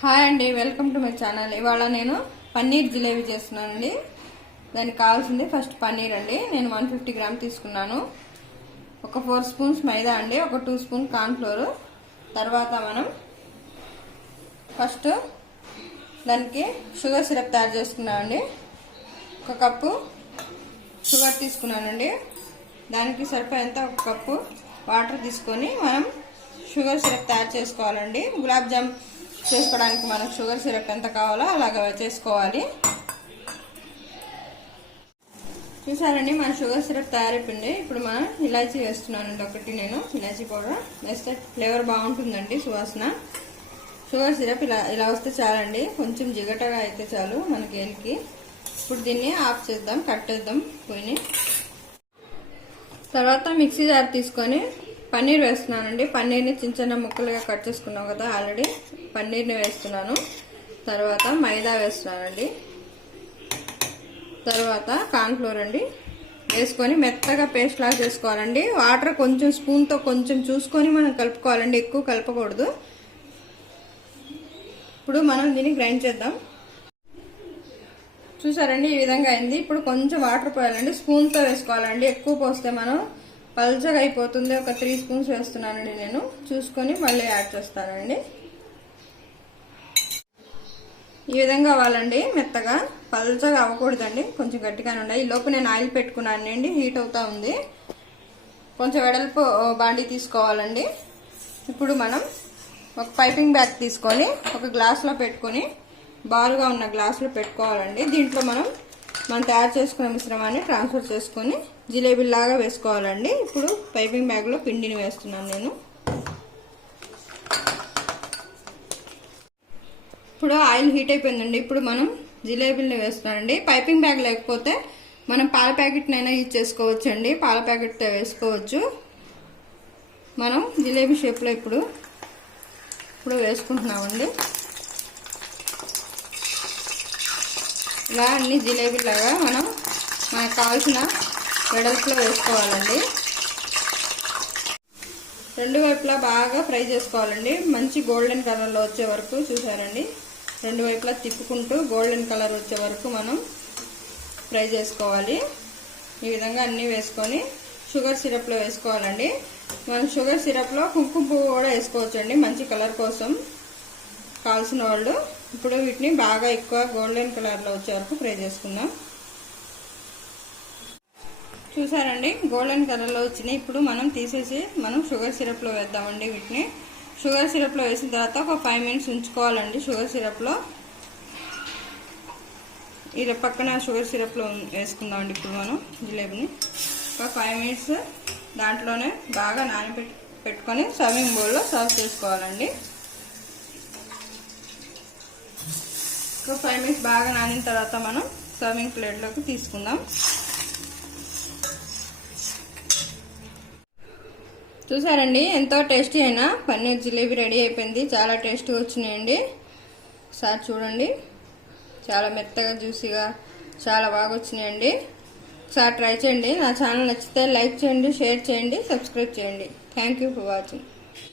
Hi అండి welcome to my channel. ఇవాళ నేను పన్నీర్ జిలేబీ చేస్తున్నానండి. దానికి కావాల్సింది ఫస్ట్ పన్నీర్ అండి. నేను వన్ ఫిఫ్టీ గ్రామ్ తీసుకున్నాను. ఒక ఫోర్ స్పూన్స్ మైదా అండి ఒక టూ స్పూన్ కార్న్ఫ్లోర్. తర్వాత మనం ఫస్ట్ దానికి షుగర్ సిరప్ తయారు చేసుకున్నామండి ఒక కప్పు షుగర్ తీసుకున్నానండి. దానికి సరిపోయేంత ఒక కప్పు వాటర్ తీసుకొని మనం షుగర్ సిరప్ తయారు చేసుకోవాలండి. గులాబ్ జామ్ చేసుకోవడానికి మనకు షుగర్ సిరప్ ఎంత కావాలో అలాగ చేసుకోవాలి. చూసారండి మన షుగర్ సిరప్ తయారైపోయింది. ఇప్పుడు మనం ఇలాచీ వేస్తున్నానండి ఒకటి నేను ఇలాచీ పౌడర్. వేస్తే ఫ్లేవర్ బాగుంటుందండి సువాసన. షుగర్ సిరప్ ఇలా ఇలా వస్తే చాలండి. కొంచెం జిగటగా అయితే చాలు మనకి ఏలికి ఇప్పుడు దీన్ని ఆఫ్ చేద్దాం కట్టేద్దాం పోయి తర్వాత మిక్సీ జార్ తీసుకొని పన్నీర్ వేస్తున్నానండి. పన్నీర్ని చిన్న చిన్న ముక్కలుగా కట్ చేసుకున్నాం కదా ఆల్రెడీ. పన్నీర్ని వేస్తున్నాను. తర్వాత మైదా వేస్తున్నానండి. తర్వాత కార్న్ఫ్లోర్ అండి. వేసుకొని మెత్తగా పేస్ట్ లాగా చేసుకోవాలండి. వాటర్ కొంచెం స్పూన్తో కొంచెం చూసుకొని మనం కలుపుకోవాలండి. ఎక్కువ కలపకూడదు. ఇప్పుడు మనం దీన్ని గ్రైండ్ చేద్దాం. చూసారండి? ఈ విధంగా అయింది. ఇప్పుడు కొంచెం వాటర్ పోయాలండి. స్పూన్తో వేసుకోవాలండి. ఎక్కువ పోస్తే మనం పల్చగా అయిపోతుంది. ఒక త్రీ స్పూన్స్ వేస్తున్నానండి నేను. చూసుకొని మళ్ళీ యాడ్ చేస్తానండి. ఈ విధంగా అవ్వాలండి మెత్తగా. పల్చగా అవ్వకూడదండి. కొంచెం గట్టిగానే ఉండాలి. ఈ లోపు నేను ఆయిల్ పెట్టుకున్నాను. అండి హీట్ అవుతా ఉంది. కొంచెం వెడల్పు బాండి తీసుకోవాలండి. ఇప్పుడు మనం ఒక పైపింగ్ బ్యాగ్ తీసుకొని ఒక గ్లాస్లో పెట్టుకొని బారుగా ఉన్న గ్లాసులో పెట్టుకోవాలండి. దీంట్లో మనం మనం తయారు చేసుకున్న మిశ్రమాన్ని ట్రాన్స్ఫర్ చేసుకొని జిలేబీలాగా వేసుకోవాలండి. ఇప్పుడు పైపింగ్ బ్యాగ్లో పిండిని వేస్తున్నాను నేను. ఇప్పుడు ఆయిల్ హీట్ అయిపోయిందండి. ఇప్పుడు మనం జిలేబీలని వేస్తున్నానండి. పైపింగ్ బ్యాగ్ లేకపోతే మనం పాల ప్యాకెట్నైనా యూజ్ చేసుకోవచ్చండి. పాల ప్యాకెట్తో వేసుకోవచ్చు. మనం జిలేబీ షేప్లో ఇప్పుడు ఇప్పుడు వేసుకుంటున్నామండి. ఇలా అన్ని జిలేబీలాగా మనం మనకు కావాల్సిన వెడల్పులో వేసుకోవాలండి. రెండు వైపులా బాగా ఫ్రై చేసుకోవాలండి. మంచి గోల్డెన్ కలర్లో వచ్చే వరకు చూసారండి. రెండు వైపులా తిప్పుకుంటూ గోల్డెన్ కలర్ వచ్చే వరకు మనం ఫ్రై చేసుకోవాలి. ఈ విధంగా అన్నీ వేసుకొని షుగర్ సిరప్లో వేసుకోవాలండి. మనం షుగర్ సిరప్లో కుంకుమ పువ్వు కూడా వేసుకోవచ్చండి. మంచి కలర్ కోసం కావాల్సిన వాళ్ళు ఇప్పుడు వీటిని బాగా ఎక్కువ గోల్డెన్ కలర్లో వచ్చే వరకు ఫ్రై చేసుకుందాం. చూసారండి? గోల్డెన్ కలర్లో వచ్చినాయి. ఇప్పుడు మనం తీసేసి మనం షుగర్ సిరప్లో వేద్దామండి వీటిని. షుగర్ సిరప్లో వేసిన తర్వాత ఒక ఫైవ్ మినిట్స్ ఉంచుకోవాలండి షుగర్ సిరప్లో. ఇలా పక్కన షుగర్ సిరప్లో వేసుకుందామండి ఇప్పుడు మనం జిలేబీని. ఒక ఫైవ్ మినిట్స్ దాంట్లోనే బాగా నానబెట్టి పెట్టుకొని సర్వింగ్ బౌల్లో సర్వ్ చేసుకోవాలండి. సో ఫైవ్ మినిట్స్ బాగా నానిన తర్వాత మనం సర్వింగ్ ప్లేట్లోకి తీసుకుందాం. చూసారండి? ఎంతో టేస్టీ అయినా పన్నీర్ జిలేబీ రెడీ అయిపోయింది. చాలా టేస్టీగా వచ్చినాయండి. ఒకసారి చూడండి. చాలా మెత్తగా జ్యూసీగా చాలా బాగా వచ్చినాయండి. ఒకసారి ట్రై చేయండి. నా ఛానల్ నచ్చితే లైక్ చేయండి షేర్ చేయండి సబ్స్క్రైబ్ చేయండి. Thank for watching